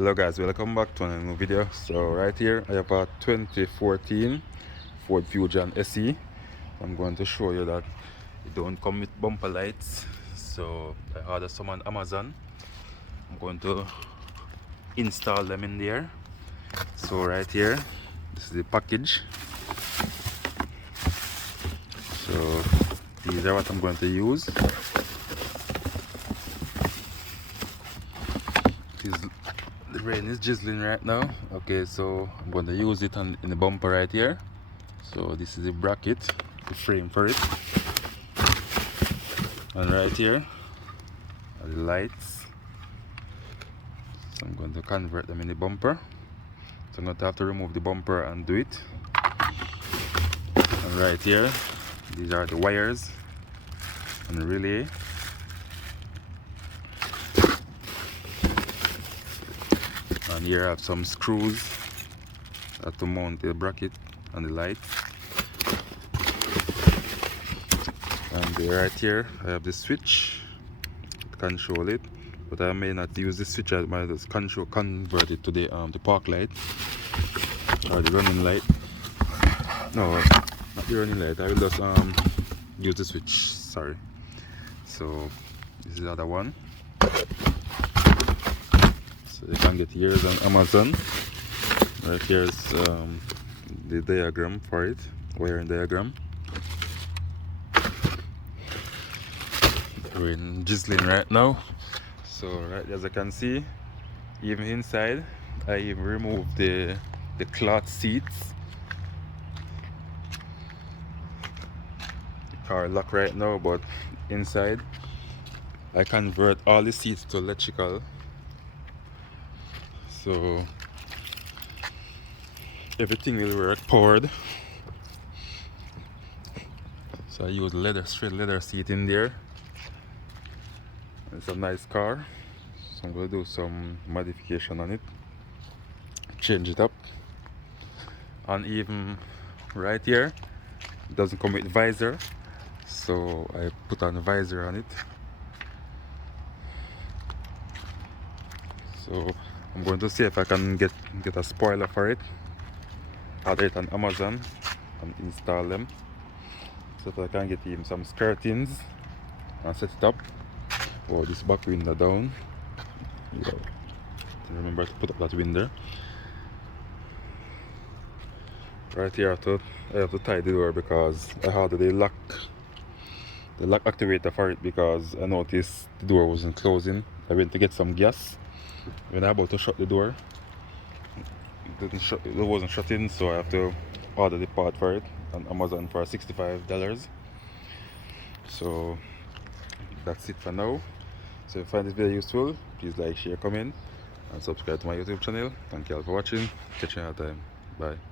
Hello guys, welcome back to another new video. So right here I have a 2014 Ford Fusion SE. I'm going to show you that it don't come with bumper lights, so I ordered some on Amazon. I'm going to install them in there. So right here, this is the package. So these are what I'm going to use. The rain is drizzling right now. Okay, so I'm going to use it in the bumper right here. So this is the bracket, the frame for it, and right here are the lights. So I'm going to convert them in the bumper. So I'm going to have to remove the bumper and do it. And right here, these are the wires and relay. And here I have some screws to mount the bracket and the lights. And right here I have the switch to control it, but I may not use the switch. I might just convert it to the park light or the running light. No, not the running light. I will just use the switch. Sorry. So this is the other one. So you can get yours on Amazon. Right here's the diagram for it, wiring diagram. We're in drizzling right now. So right as you can see, even inside I even removed the cloth seats. The car locked right now, but inside I convert all the seats to electrical, so everything will work powered. So I use straight leather seat in there. It's a nice car, so I'm going to do some modification on it, change it up. And even right here, it doesn't come with visor, so I put on a visor on it. So I'm going to see if I can get a spoiler for it, order it on Amazon and install them, so that I can get even some skirtings and set it up. Oh, this back window down. Yeah. Remember to put up that window. Right here I have to tie the door because I had the lock activator for it, because I noticed the door wasn't closing. I went to get some gas. When I'm about to shut the door, it wasn't shutting, so I have to order the part for it on Amazon for $65. So that's it for now. So if you find this video useful, please like, share, comment and subscribe to my YouTube channel. Thank you all for watching. Catch you another time. Bye.